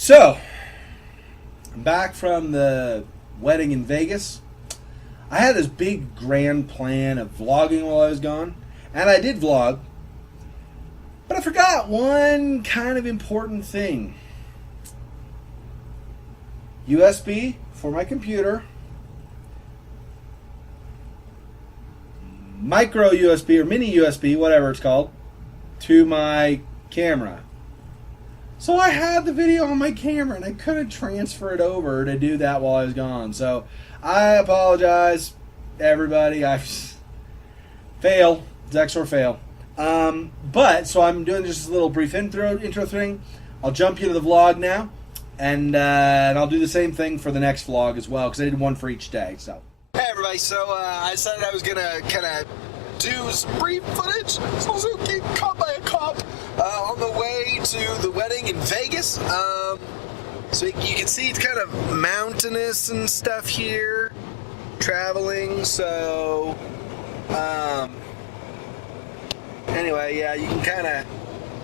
So, I'm back from the wedding in Vegas. I had this big grand plan of vlogging while I was gone, and I did vlog, but I forgot one kind of important thing. USB for my computer, micro USB or mini USB, whatever it's called, to my camera. So I had the video on my camera and I couldn't transfer it over to do that while I was gone. So I apologize, everybody. I fail. Xexor fail. So I'm doing just a little brief intro thing. I'll jump you to the vlog now. And I'll do the same thing for the next vlog as well, because I did one for each day. So, hey everybody, so I decided I was going to kind of do some brief footage. So I was getting caught by a cop on the way to the wedding in Vegas. So you can see it's kind of mountainous and stuff here, traveling. So, anyway, yeah, you can kind of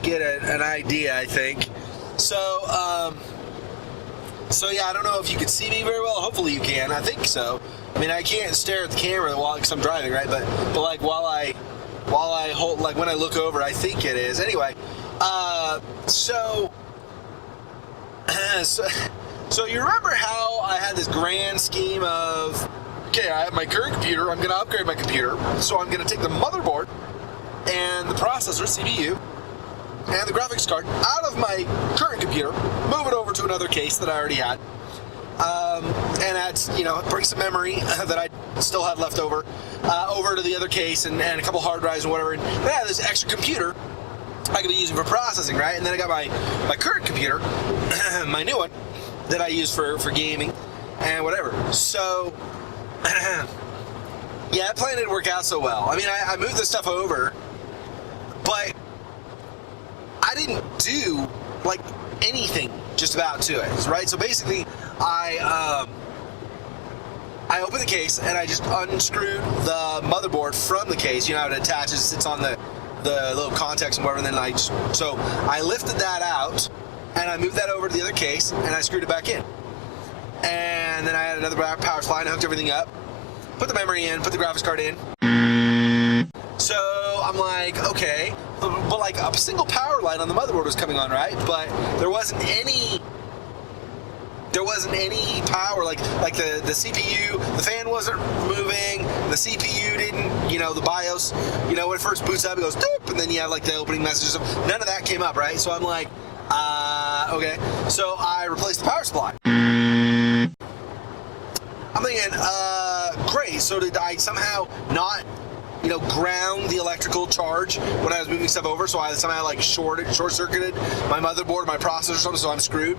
get an idea, I think. So yeah, I don't know if you can see me very well. Hopefully you can. I think so. I mean, I can't stare at the camera because I'm driving, right? But like while I hold, like when I look over, I think it is. Anyway, so you remember how I had this grand scheme of, okay, I have my current computer. I'm going to upgrade my computer, so I'm going to take the motherboard and the processor, CPU, and the graphics card out of my current computer, move it over to another case that I already had, and add, bring some memory that I still had left over to the other case, and a couple hard drives and whatever. And then I had this extra computer I could be using for processing, right? And then I got my current computer, my new one, that I use for gaming and whatever. So, yeah, that plan didn't work out so well. I mean, I moved this stuff over, but I didn't do like anything just about to it, right? So basically, I opened the case and I just unscrewed the motherboard from the case. You know how it attaches, sits on the little contacts and whatever. And then so I lifted that out and I moved that over to the other case and I screwed it back in. And then I had another power supply and I hooked everything up, put the memory in, put the graphics card in. So I'm like, okay, but like a single power line on the motherboard was coming on, right? But there wasn't any power, like the CPU, the fan wasn't moving, the CPU didn't, the BIOS, when it first boots up, it goes doop, and then you have like the opening messages. None of that came up, right? So I'm like, okay. So I replaced the power supply. I'm thinking, great. So did I somehow not ground the electrical charge when I was moving stuff over, so I somehow like short-circuited my motherboard, my processor or something, so I'm screwed.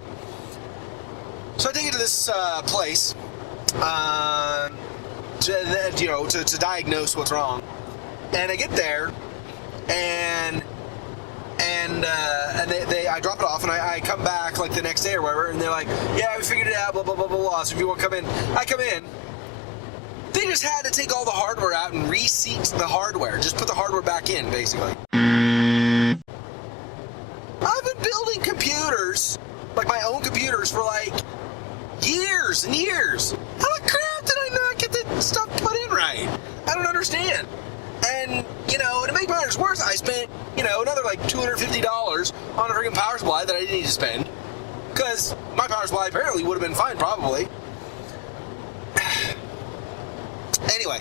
So I take it to this place to diagnose what's wrong, and I get there, and I drop it off, and I come back like the next day or whatever, and they're like, yeah, we figured it out, blah blah blah blah blah. So if you want to come in, I come in. They just had to take all the hardware out and reseat the hardware. Just put the hardware back in, basically. I've been building computers, like my own computers, for like years and years. How the crap did I not get the stuff put in right? I don't understand. And, to make matters worse, I spent, another like $250 on a freaking power supply that I didn't need to spend. Because my power supply apparently would have been fine, probably. Anyway,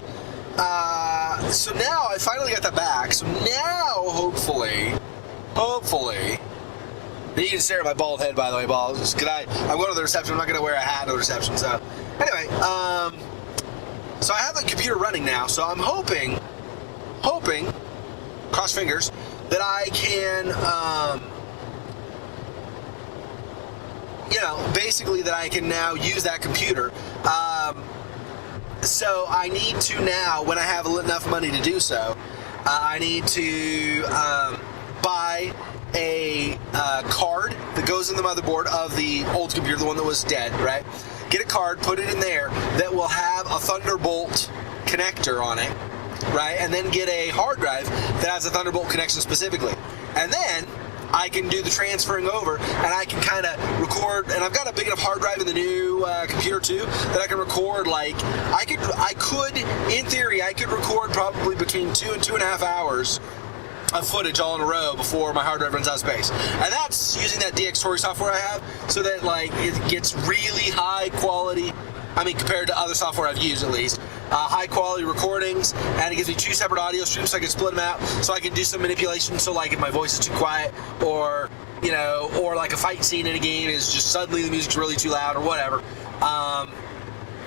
so now I finally got that back. So now, hopefully, you can stare at my bald head, by the way, balls. Because I'm going to the reception. I'm not going to wear a hat at the reception. So anyway, so I have the computer running now. So I'm hoping, cross fingers, that I can, basically that I can now use that computer. So I need to now, when I have enough money to do so, I need to buy a card that goes in the motherboard of the old computer, the one that was dead, right? Get a card, put it in there that will have a Thunderbolt connector on it, right? And then get a hard drive that has a Thunderbolt connection specifically. And then I can do the transferring over, and I can kind of record record, and I've got a big enough hard drive in the new computer too that I can record. Like I could, in theory, I could record probably between 2 and 2.5 hours of footage all in a row before my hard drive runs out of space. And that's using that Xexor software I have, so that like it gets really high quality. I mean, compared to other software I've used, at least, high quality recordings, and it gives me 2 separate audio streams, so I can split them out, so I can do some manipulation. So like if my voice is too quiet, or you know, or like a fight scene in a game is just suddenly the music's really too loud, or whatever.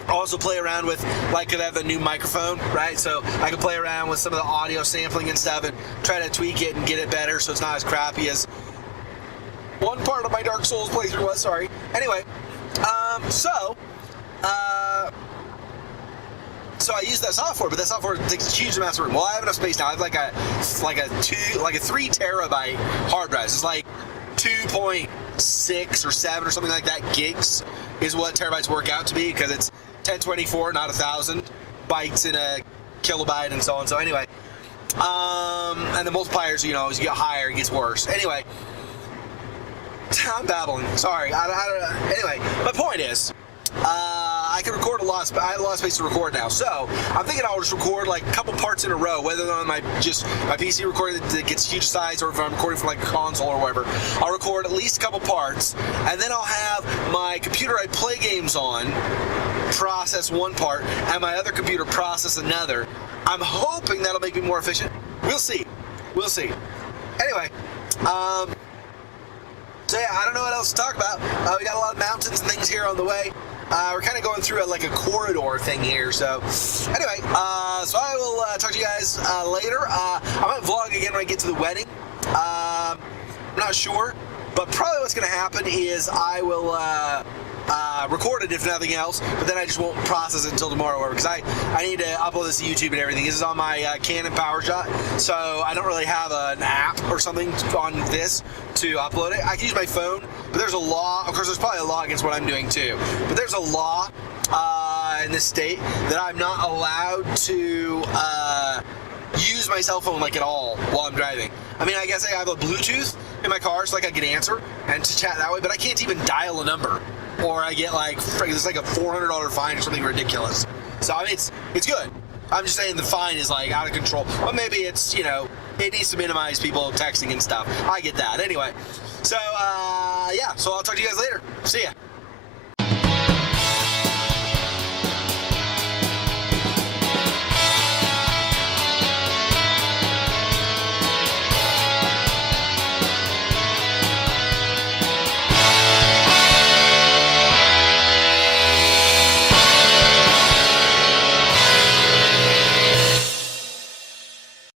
Also play around with, like, I have a new microphone, right? So I can play around with some of the audio sampling and stuff and try to tweak it and get it better so it's not as crappy as one part of my Dark Souls playthrough was, sorry. Anyway, so I use that software, but that software takes huge amounts of room. Well, I have enough space now. I have like a 3 terabyte hard drive. It's like 2.6 or 7 or something like that gigs is what terabytes work out to be, because it's 1024, not 1,000 bytes in a kilobyte, and so on. So anyway, and the multipliers, you know, as you get higher, it gets worse. Anyway, I'm babbling. Sorry. Anyway, my point is, I can record a lot. I have a lot of space to record now, so I'm thinking I'll just record like a couple parts in a row, whether on my PC recording that gets huge size, or if I'm recording from like a console or whatever. I'll record at least a couple parts, and then I'll have my computer I play games on process one part, and my other computer process another. I'm hoping that'll make me more efficient. We'll see. We'll see. Anyway, so yeah, I don't know what else to talk about. We got a lot of mountains and things here on the way. We're kind of going through like a corridor thing here. So anyway, so I will talk to you guys later. I might vlog again when I get to the wedding. I'm not sure, but probably what's going to happen is I will record it if nothing else, but then I just won't process it until tomorrow, because I need to upload this to YouTube and everything. This is on my Canon PowerShot, so I don't really have an app or something on this to upload it. I can use my phone, but there's a law. Of course, there's probably a law against what I'm doing too, but there's a law in this state that I'm not allowed to use my cell phone like at all while I'm driving. I mean, I guess I have a Bluetooth in my car so like I can answer and to chat that way, but I can't even dial a number, or I get like it's like a $400 fine or something ridiculous. So I mean, it's good. I'm just saying the fine is like out of control. But maybe it's, you know, it needs to minimize people texting and stuff. I get that. Anyway, so yeah, so I'll talk to you guys later. See ya.